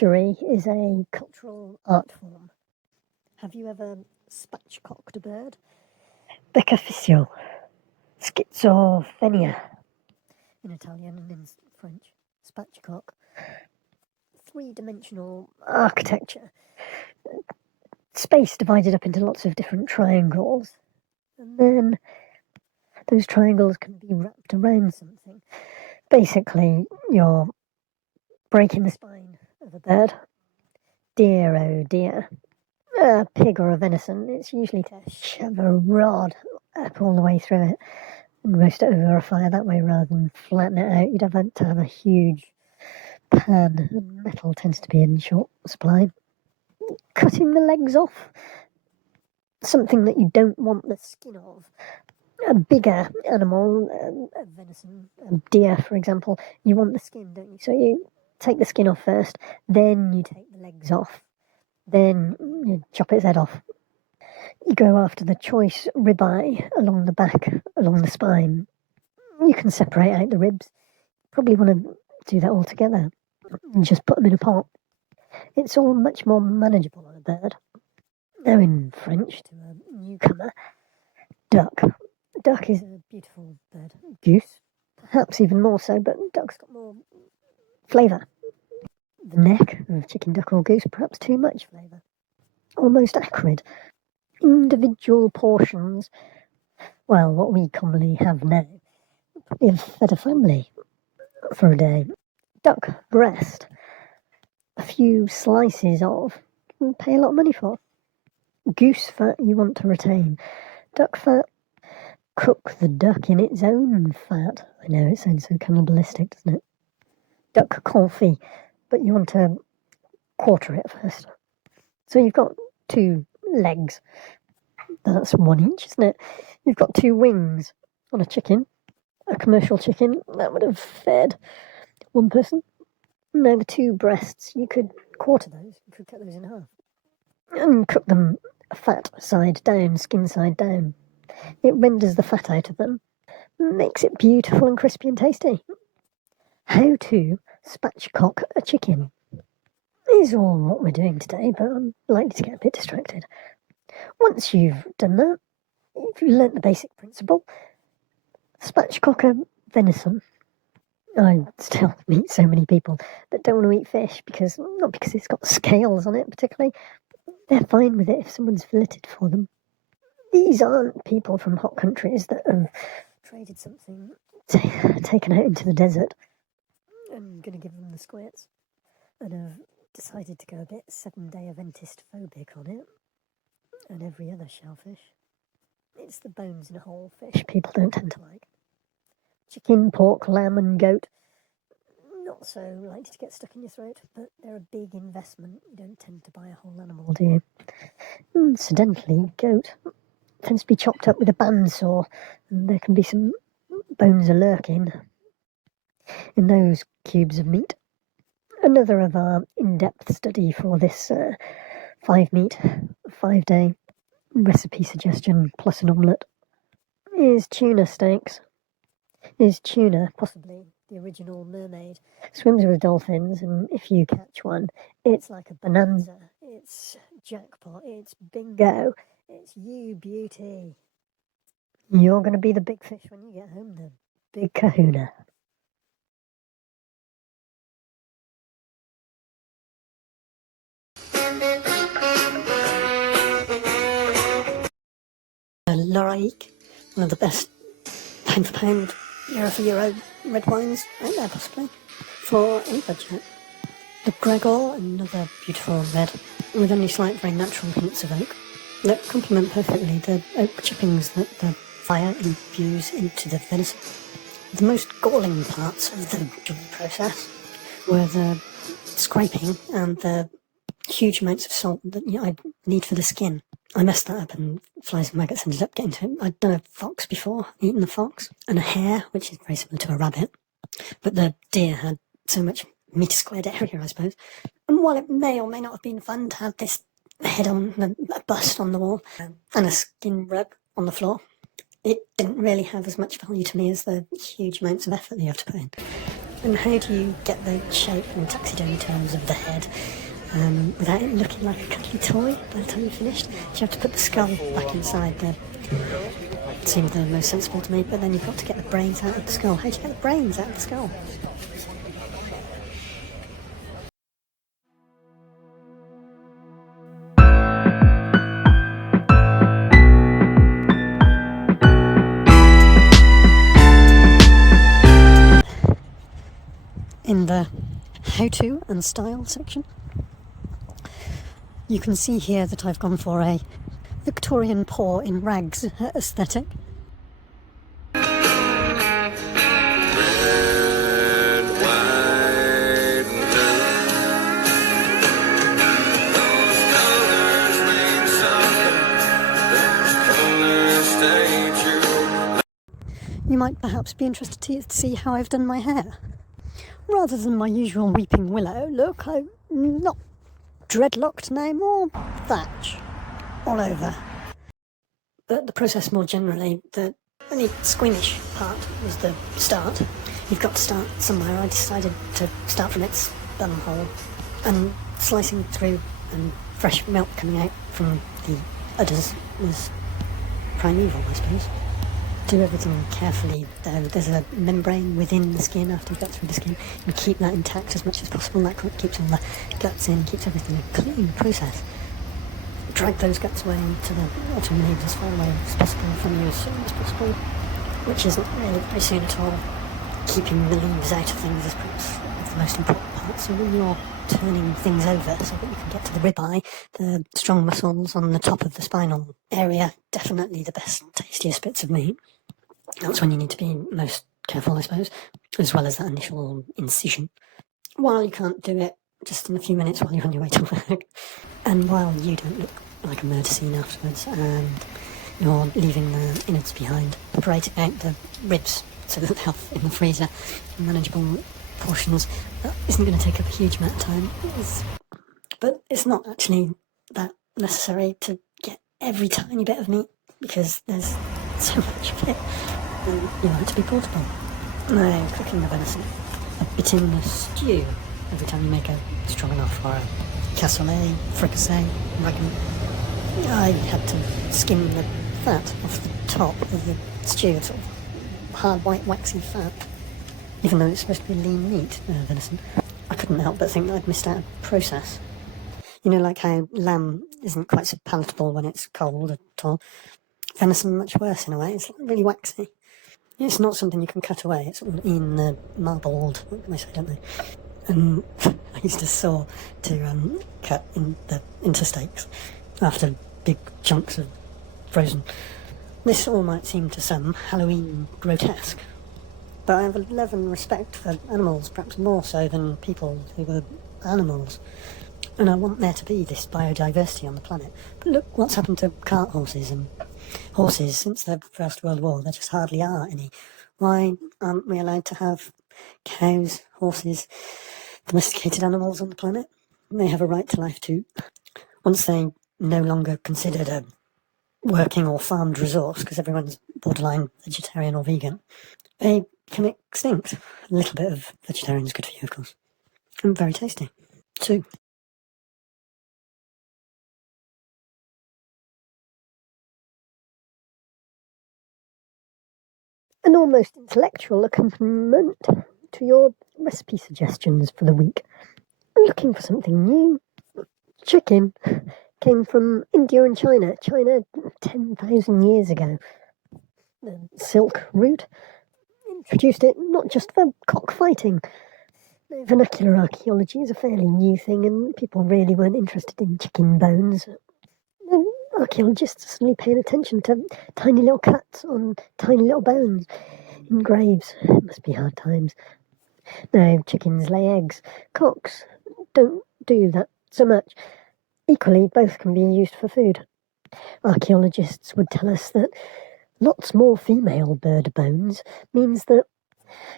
butchery is a cultural art form. Have you ever spatchcocked a bird? Beccaficio, schizophrenia in Italian and in French. Spatchcock. Three-dimensional architecture. Space divided up into lots of different triangles. And then those triangles can be wrapped around something. Basically, you're breaking the spine of a bird. Dear, oh dear. A pig or a venison, it's usually to shove a rod up all the way through it and roast it over a fire that way rather than flatten it out. You'd have to have a huge pan, and metal tends to be in short supply. Cutting the legs off, something that you don't want the skin of. A bigger animal, a venison, a deer, for example, you want the skin, don't you? So you take the skin off first, then you take the legs off, then you chop its head off. You go after the choice ribeye along the back, along the spine. You can separate out the ribs. Probably want to do that all together and just put them in a pot. It's all much more manageable on a bird. Now in French, to a newcomer, duck. Duck is a beautiful bird. Goose, perhaps even more so, but duck's got more flavour. The neck of chicken, duck or goose, perhaps too much flavour. Almost acrid. Individual portions, well, what we commonly have now, probably have fed a family for a day. Duck breast, a few slices of, and pay a lot of money for. Goose fat you want to retain. Duck fat, cook the duck in its own fat. I know it sounds so cannibalistic, doesn't it? Duck confit, but you want to quarter it first. So you've got 2 legs. That's 1 each, isn't it? You've got 2 wings on a chicken. A commercial chicken, that would have fed 1 person. Now the 2 breasts, you could quarter those. You could cut those in half. And cook them fat side down, skin side down. It renders the fat out of them. Makes it beautiful and crispy and tasty. How to spatchcock a chicken is all what we're doing today, but I'm likely to get a bit distracted. Once you've done that, you've learnt the basic principle. Spatchcock a venison. I still meet so many people that don't want to eat fish not because it's got scales on it particularly. They're fine with it if someone's filleted for them. These aren't people from hot countries that have traded something, taken out into the desert. I'm going to give them the squirts and have decided to go a bit 7-day Adventist phobic on it and every other shellfish. It's the bones in a whole fish people don't tend to like. Chicken, pork, lamb and goat, not so likely to get stuck in your throat, but they're a big investment. You don't tend to buy a whole animal, do you? Incidentally, goat tends to be chopped up with a bandsaw, and there can be some bones lurking in those cubes of meat. Another of our in-depth study for this 5-meat, 5-day recipe suggestion plus an omelette is tuna steaks. Is tuna possibly the original mermaid? Swims with dolphins, and if you catch one, it's like a bonanza. It's jackpot. It's bingo. It's you beauty. You're going to be the big fish when you get home, the big kahuna. Lorraine, one of the best pound for pound, euro for euro red wines out there possibly, for any budget. The Gregor, another beautiful red, with only slight, very natural hints of oak, that complement perfectly the oak chippings that the fire imbues into the venison. The most galling parts of the butchery process were the scraping and the huge amounts of salt that I need for the skin. I messed that up and flies and maggots ended up getting to it. I'd done a fox before, eaten a fox, and a hare, which is very similar to a rabbit. But the deer had so much meter squared area, I suppose. And while it may or may not have been fun to have this head on, a bust on the wall, and a skin rug on the floor, it didn't really have as much value to me as the huge amounts of effort that you have to put in. And how do you get the shape and taxidermy terms of the head without it looking like a cuddly toy by the time you're finished? You have to put the skull back inside the... It seemed the most sensible to me, but then you've got to get the brains out of the skull. How do you get the brains out of the skull? In the how-to and style section, you can see here that I've gone for a Victorian poor in rags aesthetic. You might perhaps be interested to see how I've done my hair. Rather than my usual weeping willow look, I'm not dreadlocked now, more thatch all over. But the process more generally, the only squeamish part was the start. You've got to start somewhere. I decided to start from its bum hole, and slicing through and fresh milk coming out from the udders was primeval, I suppose. Do everything carefully though. There's a membrane within the skin after you've got through the skin, and keep that intact as much as possible. That keeps all the guts in, keeps everything a clean process. Drag those guts away to the autumn leaves as far away as possible from you as soon as possible, which isn't really very soon at all. Keeping the leaves out of things is perhaps the most important part. So when you're turning things over so that you can get to the ribeye, the strong muscles on the top of the spinal area, definitely the best, tastiest bits of meat. That's when you need to be most careful, I suppose, as well as that initial incision. While you can't do it just in a few minutes while you're on your way to work, and while you don't look like a murder scene afterwards, and you're leaving the innards behind, separating out the ribs so that they're in the freezer in manageable portions. That isn't going to take up a huge amount of time, but it's not actually that necessary to get every tiny bit of meat, because there's so much of it. You want it to be portable. No, cooking the venison. A bit in the stew every time you make a stroganoff or a cassoulet, fricassee, ragout. I had to skim the fat off the top of the stew, sort of hard white waxy fat, even though it's supposed to be lean meat, venison. I couldn't help but think that I'd missed out a process. You know, like how lamb isn't quite so palatable when it's cold at all. Venison much worse in a way. It's really waxy. It's not something you can cut away. It's all in the marbled, what can I say, don't they? And I used a saw to cut into steaks after big chunks of frozen. This all might seem to some Halloween grotesque, but I have a love and respect for animals, perhaps more so than people who are animals. And I want there to be this biodiversity on the planet. But look what's happened to cart horses and horses since the First World War. There just hardly are any. Why aren't we allowed to have cows, horses, domesticated animals on the planet? They have a right to life too. Once they no longer considered a working or farmed resource, because everyone's borderline vegetarian or vegan, they become extinct. A little bit of vegetarian is good for you, of course. And very tasty too. An almost intellectual accompaniment to your recipe suggestions for the week. Looking for something new. Chicken came from India and China. China 10,000 years ago. The Silk Route introduced it not just for cockfighting. Vernacular archaeology is a fairly new thing, and people really weren't interested in chicken bones. Archaeologists are suddenly paying attention to tiny little cuts on tiny little bones in graves. It must be hard times. Now, chickens lay eggs. Cocks don't do that so much. Equally, both can be used for food. Archaeologists would tell us that lots more female bird bones means that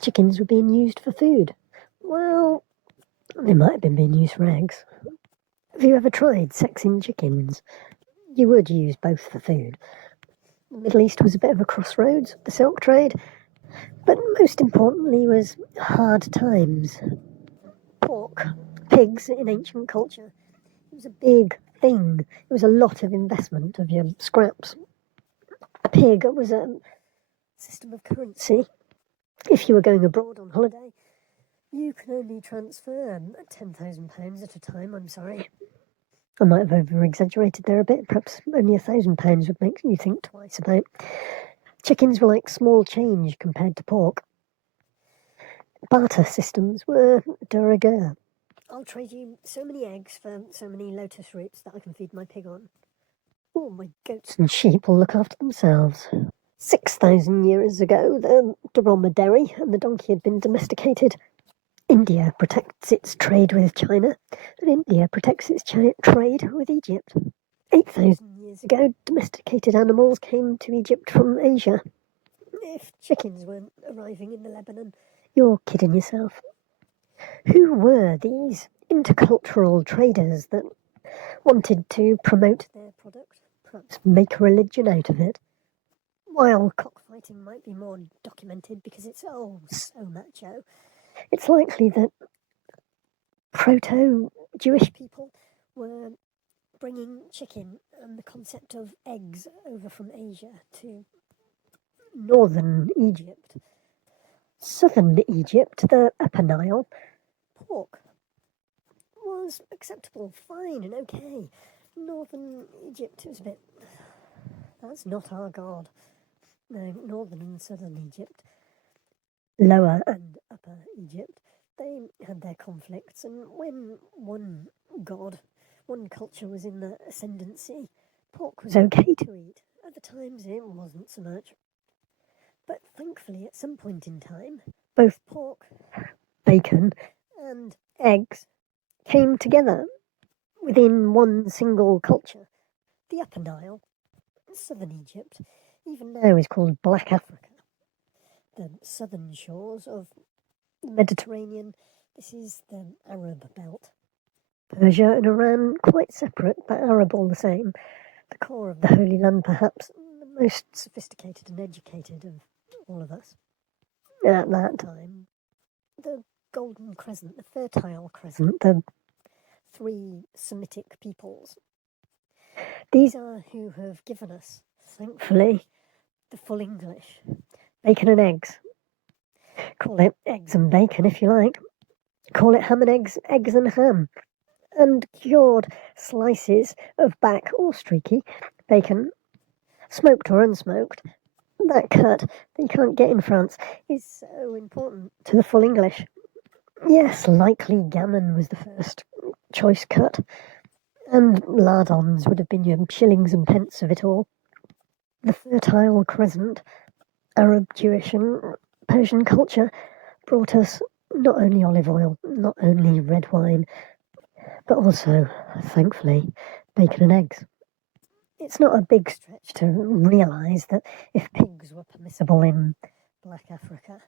chickens were being used for food. Well, they might have been being used for eggs. Have you ever tried sexing chickens? You would use both for food. The Middle East was a bit of a crossroads of the silk trade. But most importantly was hard times. Pork, pigs in ancient culture, it was a big thing. It was a lot of investment of your scraps. A pig was a system of currency. If you were going abroad on holiday, you can only transfer £10,000 at a time, I'm sorry. I might have over-exaggerated there a bit. Perhaps only £1,000 would make you think twice about. Chickens were like small change compared to pork. Barter systems were de rigueur. I'll trade you so many eggs for so many lotus roots that I can feed my pig on. Oh, my goats and sheep will look after themselves. 6,000 years ago, the dromedary and the donkey had been domesticated. India protects its trade with China, and India protects its trade with Egypt. 8,000 years ago, domesticated animals came to Egypt from Asia. If chickens weren't arriving in the Lebanon, you're kidding yourself. Who were these intercultural traders that wanted to promote their product, perhaps make a religion out of it? While cockfighting might be more documented because it's so macho, it's likely that proto-Jewish people were bringing chicken and the concept of eggs over from Asia to northern Egypt. Southern Egypt, the Upper Nile, pork was acceptable, fine and okay. Northern Egypt was a bit... That's not our god. No, northern and southern Egypt, lower and upper Egypt, they had their conflicts, and when one god, one culture was in the ascendancy, pork was okay to eat. Other times it wasn't so much. But thankfully, at some point in time, both pork, bacon, and eggs came together within one single culture. The Upper Nile, southern Egypt, even now is called Black Africa. The southern shores of the Mediterranean, this is the Arab belt. Persia and Iran, quite separate, but Arab all the same. The core of the Holy Land, perhaps the most sophisticated and educated of all of us. At that time, the Golden Crescent, the Fertile Crescent, the three Semitic peoples, these are who have given us, thankfully, the full English. Bacon and eggs. Call it eggs and bacon if you like. Call it ham and eggs, eggs and ham. And cured slices of back or streaky bacon, smoked or unsmoked. That cut that you can't get in France is so important to the full English. Yes, likely gammon was the first choice cut, and lardons would have been your shillings and pence of it all. The Fertile Crescent, Arab, Jewish and Persian culture brought us not only olive oil, not only red wine, but also, thankfully, bacon and eggs. It's not a big stretch to realise that if pigs were permissible in Black Africa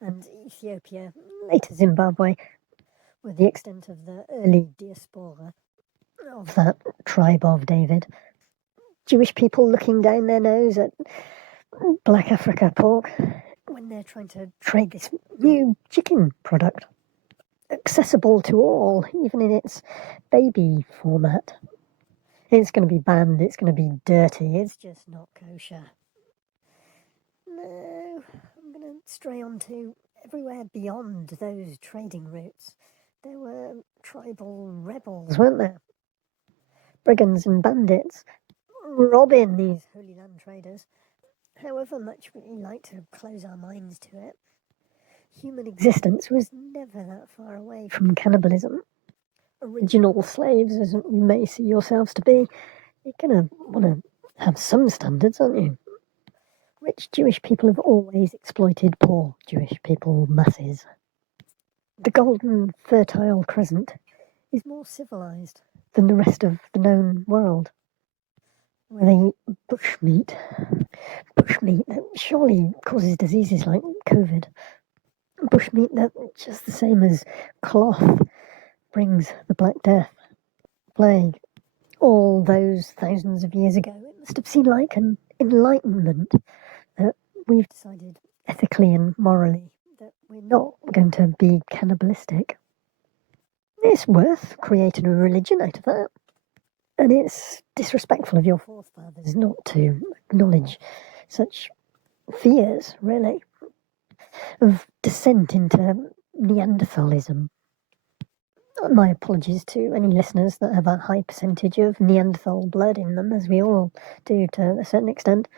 and Ethiopia, later Zimbabwe, were the extent of the early diaspora of that tribe of David, Jewish people looking down their nose at Black Africa pork when they're trying to trade this new chicken product, accessible to all, even in its baby format. It's going to be banned, it's going to be dirty, it's just not kosher. No, I'm going to stray on to everywhere beyond those trading routes. There were tribal rebels, weren't there? Brigands and bandits, robbing these Holy Land traders. However much we like to close our minds to it, human existence was never that far away from cannibalism. Original slaves, as you may see yourselves to be, you're going to want to have some standards, aren't you? Rich Jewish people have always exploited poor Jewish people masses. The Golden Fertile Crescent is more civilised than the rest of the known world, where they eat bushmeat. Bushmeat that surely causes diseases like COVID. Bushmeat that, just the same as cloth, brings the Black Death, plague. All those thousands of years ago, it must have seemed like an enlightenment that we've decided ethically and morally that we're not going to be cannibalistic. It's worth creating a religion out of that. And it's disrespectful of your forefathers not to acknowledge such fears, really, of descent into Neanderthalism. My apologies to any listeners that have a high percentage of Neanderthal blood in them, as we all do to a certain extent.